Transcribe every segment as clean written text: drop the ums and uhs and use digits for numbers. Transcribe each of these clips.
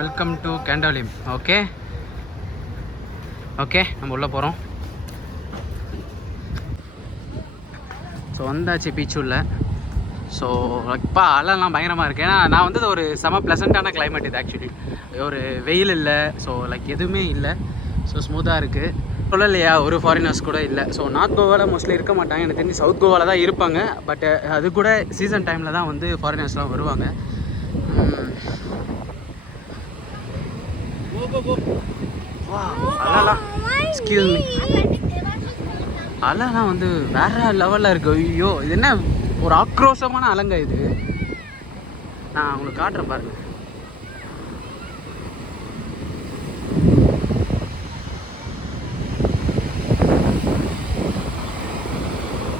Welcome to Candolim. Okay okay, நம்ம உள்ளே போகிறோம். ஸோ வந்தாச்சு பீச் உள்ள. ஸோ இப்போ அலைலாம் பயங்கரமாக இருக்குது. ஏன்னா நான் வந்து ஒரு செம ப்ளசண்ட்டான கிளைமேட் இது. ஆக்சுவலி ஒரு வெயில் இல்லை, ஸோ எதுவுமே இல்லை. ஸோ ஸ்மூத்தாக இருக்குது. சொல்லலையா, ஒரு ஃபாரினர்ஸ் கூட இல்லை. ஸோ நார்த் கோவாவில் மோஸ்ட்லி இருக்க மாட்டாங்க. எனக்கு தெரிஞ்சு சவுத் கோவாவில் தான் இருப்பாங்க. பட் அது கூட சீசன் டைமில் தான் வந்து ஃபாரினர்ஸ்லாம் வருவாங்க. அலைலாம் எக்ஸ்கியூஸ் மீ, அலைலாம் வந்து வேற லெவலில் இருக்குது. ஐயோ, இது என்ன ஒரு ஆக்ரோஷமான அலங்க இது. நான் உங்களுக்கு காட்டுறேன் பாருங்க.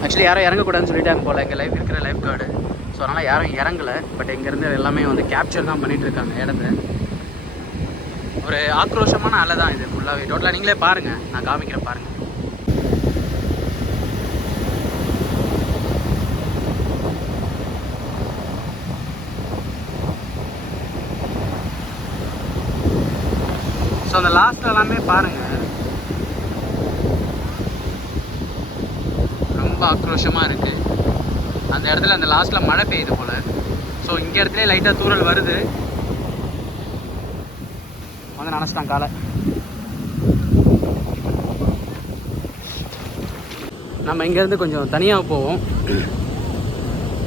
ஆக்சுவலி யாரும் இறங்கக்கூடாதுன்னு சொல்லிட்டாங்க போல் எங்கள் இருக்கிற லைஃப் கார்டு. ஸோ அதனால் யாரும் இறங்கலை. பட் இங்கேருந்து எல்லாமே வந்து கேப்சர் தான் பண்ணிகிட்டு இருக்காங்க இடத்த. ஒரு ஆக்ரோஷமான அலை தான் இது ஃபுல்லாகவே. டோட்டலாக நீங்களே பாருங்கள், நான் காமிக்கிறேன் பாருங்கள். ஸோ அந்த லாஸ்ட்ல எல்லாமே பாருங்கள், ரொம்ப ஆக்ரோஷமாக இருக்குது. அந்த இடத்துல அந்த லாஸ்ட்டில் மழை பெய்யுது போல். ஸோ இங்கே இடத்துல லைட்டாக தூறல் வருது. வந்து நினச்சிட்டான் காலை. நம்ம இங்கேருந்து கொஞ்சம் தனியாக போவோம்.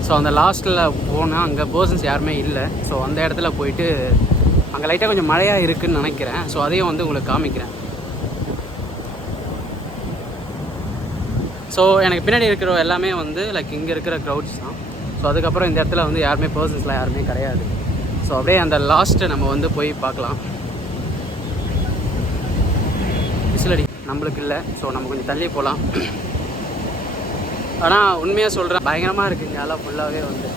ஸோ அந்த லாஸ்ட்டில் போனால் அங்கே பர்சன்ஸ் யாருமே இல்லை. ஸோ அந்த இடத்துல போயிட்டு அங்கே லைட்டாக கொஞ்சம் மழையாக இருக்குதுன்னு நினைக்கிறேன். ஸோ அதையும் வந்து உங்களுக்கு காமிக்கிறேன். ஸோ எனக்கு பின்னாடி இருக்கிற எல்லாமே வந்து இங்கே இருக்கிற க்ரௌட்ஸ் தான். ஸோ அதுக்கப்புறம் இந்த இடத்துல வந்து யாருமே பர்சன்ஸ்லாம் யாருமே கிடையாது. ஸோ அப்படியே அந்த லாஸ்ட்டு நம்ம வந்து போய் பார்க்கலாம். விசிலடி நம்மளுக்கு இல்லை. ஸோ நம்ம கொஞ்சம் தள்ளி போகலாம். ஆனால் உண்மையாக சொல்கிறேன், பயங்கரமாக இருக்குங்க அதெல்லாம் ஃபுல்லாகவே வந்து.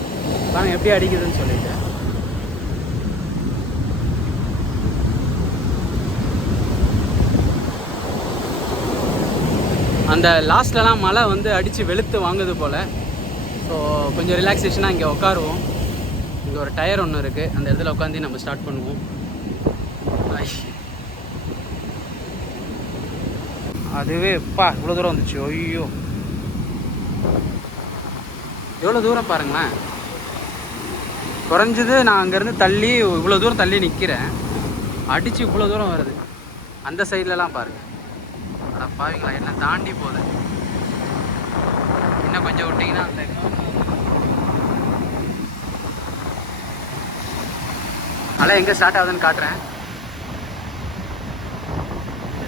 ஆனால் எப்படி அடிக்குதுன்னு சொல்லிட்டு அந்த லாஸ்ட்லலாம் மழை வந்து அடித்து வெளுத்து வாங்குது போல். ஸோ கொஞ்சம் ரிலாக்ஸேஷனாக இங்கே உட்காருவோம். இங்கே ஒரு டயர் ஒன்று இருக்குது, அந்த இடத்துல உட்காந்து நம்ம ஸ்டார்ட் பண்ணுவோம். அதுவே எப்பா இவ்வளோ தூரம் வந்துச்சு. ஐயோ, எவ்வளோ தூரம் பாருங்களேன். குறைஞ்சது நான் அங்கேருந்து தள்ளி இவ்வளோ தூரம் தள்ளி நிற்கிறேன். அடித்து இவ்வளோ தூரம் வருது. அந்த சைட்லலாம் பாருங்கள். அதான் பாவீங்களா, என்ன தாண்டி போகுது. இன்னும் கொஞ்சம் விட்டிங்கன்னா அந்த அலை எங்கே ஸ்டார்ட் ஆகுதுன்னு காட்டுறேன்.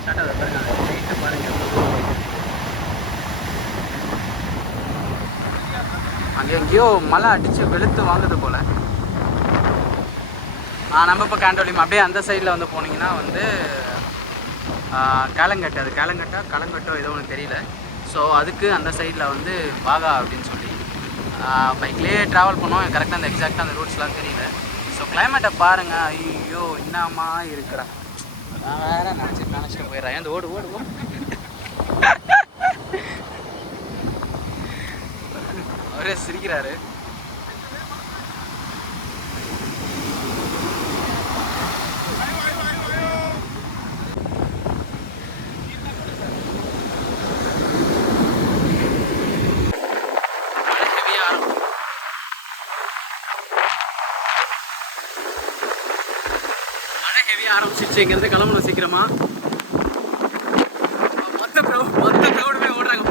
ஸ்டார்ட் ஆகுது பாருங்க, லைட்டு பாருங்க. அங்கே எங்கேயோ மழை அடித்து வெளுத்து வாங்குது போல். நம்ம இப்போ Candolim அப்படியே அந்த சைடில் வந்து போனீங்கன்னா வந்து கேலங்கட்டு, அது கலங்கட்டோ ஏதோ ஒன்று தெரியல. ஸோ அதுக்கு அந்த சைடில் வந்து பாகா அப்படின்னு சொல்லி பைக்லேயே ட்ராவல் பண்ணுவோம். கரெக்டாக அந்த எக்ஸாக்டாக அந்த ரூட்ஸ்லாம் தெரியல. ஸோ கிளைமேட்டை பாருங்கள். ஐயோ என்னமா இருக்கிறேன், நான் வேறு நினச்சிட்டு போயிடுறேன். அந்த ஓடு ஓடு ஓடு அவரே சிரிக்கிறாரு. ஆரம்பிச்சிருச்சு. இங்கேருந்து கிளம்பணும் சீக்கிரமா. மொத்த க்ரௌடுமே ஓடுறாங்க.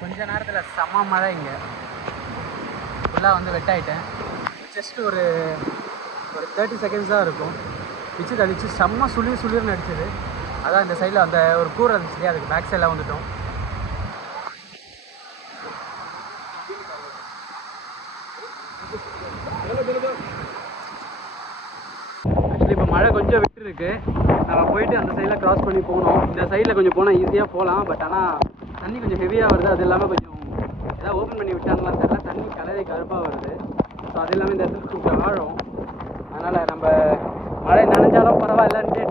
கொஞ்ச நேரத்தில் செம்ம மழை. இங்கே ஃபுல்லாக வந்து வெட்டாயிட்டேன். ஜஸ்ட் ஒரு 30 செகண்ட்ஸ் தான் இருக்கும். பிச்சு தள்ளிச்சு செம்ம சுளிர்னு அடிச்சது. அதான் இந்த சைடில் அந்த ஒரு கூரை இருந்துச்சு, அதுக்கு பேக் சைடில் வந்துட்டோம். வந்து இப்போ மழை கொஞ்சம் விட்டுருக்கு. நம்ம போயிட்டு அந்த சைடில் க்ராஸ் பண்ணி போகணும். இந்த சைடில் கொஞ்சம் போனால் ஈஸியாக போகலாம். பட் ஆனால் தண்ணி கொஞ்சம் ஹெவியாக வருது. அது இல்லாமல் கொஞ்சம் ஏதாவது ஓப்பன் பண்ணி விட்டாங்களான்னு தெரியல. தண்ணி கலரை கருப்பாக வருது. ஸோ அது இல்லாமல் இந்த இடத்துல கொஞ்சம் ஆழம். அதனால் நம்ம மழை நனைஞ்சாலும் பரவாயில்லன்ட்டு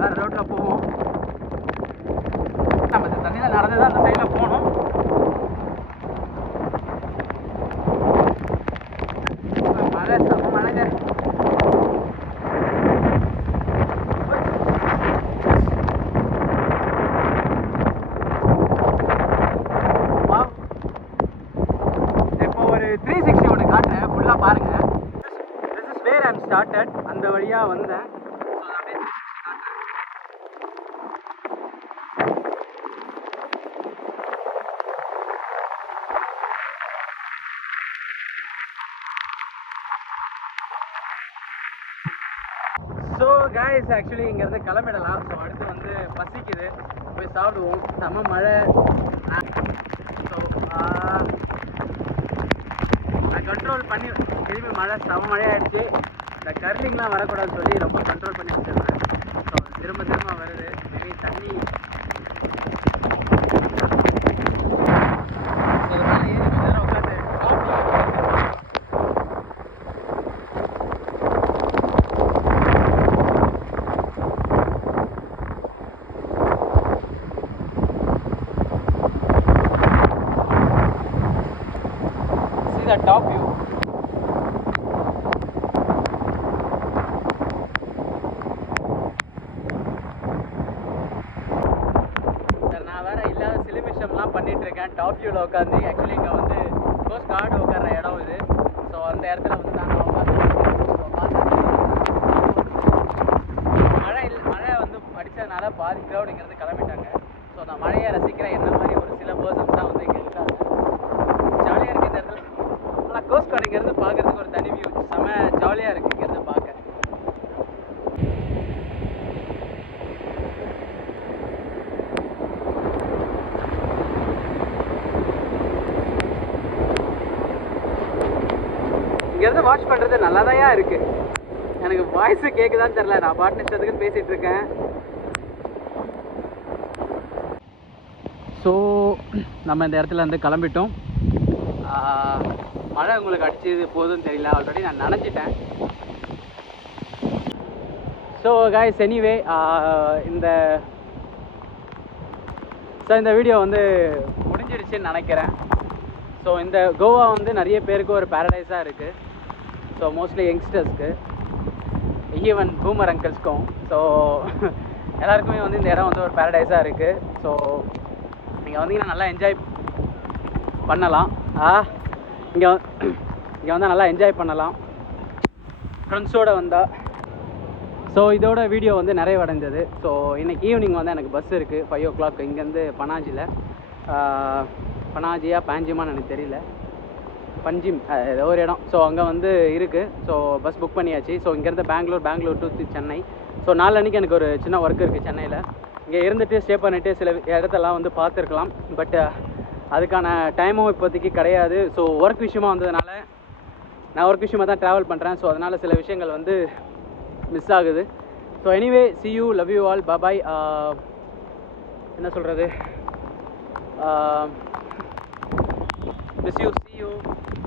வேறு ரோட்டில் போவோம். நம்ம இந்த தண்ணியில் நடந்து தான் அந்த சைடில் போகணும். மழை செம்ம மழைங்க. இப்போ ஒரு 360 ஒன்று காட்டுறேன், ஃபுல்லாக பாருங்கள். This is where I'm started. அந்த வழியாக வந்தேன். ஸோ அப்படியே ஸோ கைஸ், ஆக்சுவலி இங்கேருந்து கிளம்பிடலாம். ஸோ அடுத்து வந்து பசிக்குது, போய் சாப்பிடுவோம். செம்ம மழை. ஸோ நான் கண்ட்ரோல் பண்ணி திரும்பி மழை செம்ம மழையாகிடுச்சு. இந்த கர்லிங்லாம் வரக்கூடாதுன்னு சொல்லி ரொம்ப கண்ட்ரோல் பண்ணி வச்சுருந்தேன். ஸோ திரும்ப திரும்ப வருது. மேபி தண்ணி the top view. சார், நான் வேற இல்லாத சிலிமிஷம்லாம் பண்ணிட்டு இருக்கேன் டாப் வியூவில் உட்காந்து. ஆக்சுவலி இங்கே வந்து கோஸ்ட் கார்டு உட்கார இடம் இது. ஸோ அந்த இடத்துல வந்து நாங்கள் உட்காந்து மழை வந்து அடித்ததுனால பாதி க்ரௌட் இங்கேருந்து கிளம்பிட்டாங்க. ஸோ நான் மழையை ரசிக்கிறேன். என்ன மாதிரி ஒரு சில பர்சன்ஸ் தான் வந்து இங்கே இருக்காங்க. ஜாலியாக இருக்குது இந்த இடத்துல. ஆனால் கோஸ்ட் கார்டு இங்கேருந்து பார்க்குறதுக்கு ஒரு தனி வியூ. செம்ம ஜாலியாக இருக்குது இங்கேருந்து பார்க்க. இங்கேருந்து வாட்ச் பண்ணுறது நல்லா தான் இருக்குது. எனக்கு வாய்ஸு கேட்குதான்னு தெரில. நான் பாட்டு இஷ்டத்துக்கு பேசிகிட்டு இருக்கேன். ஸோ நம்ம இந்த இடத்துல வந்து கிளம்பிட்டோம். மழை உங்களுக்கு அடிச்சது போதுன்னு தெரியல. ஆல்ரெடி நான் நனைஞ்சிட்டேன். ஸோ கைஸ், எனிவே இந்த வீடியோ வந்து முடிஞ்சிடுச்சுன்னு நினைக்கிறேன். ஸோ இந்த கோவா வந்து நிறைய பேருக்கு ஒரு பேரடைஸாக இருக்குது. ஸோ மோஸ்ட்லி யங்ஸ்டர்ஸ்க்கு, ஈவன் பூமர் அங்கிள்ஸ்க்கும். ஸோ எல்லாருக்குமே வந்து இந்த இடம் வந்து ஒரு பேரடைஸாக இருக்குது. ஸோ நீங்கள் வந்தீங்கன்னா நல்லா என்ஜாய் பண்ணலாம். இங்கே வந்தால் நல்லா என்ஜாய் பண்ணலாம் ஃப்ரெண்ட்ஸோடு வந்தால். ஸோ இதோட வீடியோ வந்து நிறைவடைஞ்சது. ஸோ இன்றைக்கி ஈவினிங் வந்து எனக்கு பஸ் இருக்குது 5 o'clock இங்கேருந்து பனாஜியா பாஞ்சிமான்னு எனக்கு தெரியல, பஞ்சிம் ஏதோ ஒரு இடம். ஸோ அங்கே வந்து இருக்குது. ஸோ பஸ் புக் பண்ணியாச்சு. ஸோ இங்கேருந்து பெங்களூர் டு சென்னை. ஸோ நாளன்னைக்கு எனக்கு ஒரு சின்ன ஒர்க் இருக்குது சென்னையில். இங்கே இருந்துட்டு ஸ்டே பண்ணிவிட்டு சில இடத்தெல்லாம் வந்து பார்த்துருக்கலாம். பட் அதுக்கான டைமும் இப்போதைக்கு கிடையாது. ஸோ ஒர்க் விஷயமா வந்ததுனால நான் ஒர்க் விஷயமாக தான் ட்ராவல் பண்ணுறேன். ஸோ அதனால் சில விஷயங்கள் வந்து மிஸ் ஆகுது. So anyway, see you, love you all, bye bye. என்ன சொல்கிறது, miss you, see you,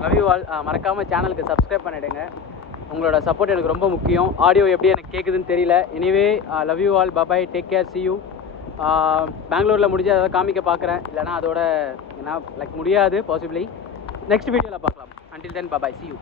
love you all. மறக்காமல் சேனலுக்கு சப்ஸ்கிரைப் பண்ணிவிடுங்க. உங்களோட சப்போர்ட் எனக்கு ரொம்ப முக்கியம். ஆடியோ எப்படி எனக்கு கேட்குதுன்னு தெரியல. Anyway, love you all, bye bye, take care, see you. பெங்களூரில் முடிஞ்சு அதை காமிக்க பார்க்குறேன். இல்லைனா அதோட என்ன முடியாது பாசிபிளி. நெக்ஸ்ட் வீடியோவில் பார்க்கலாம். until then, bye bye, see you.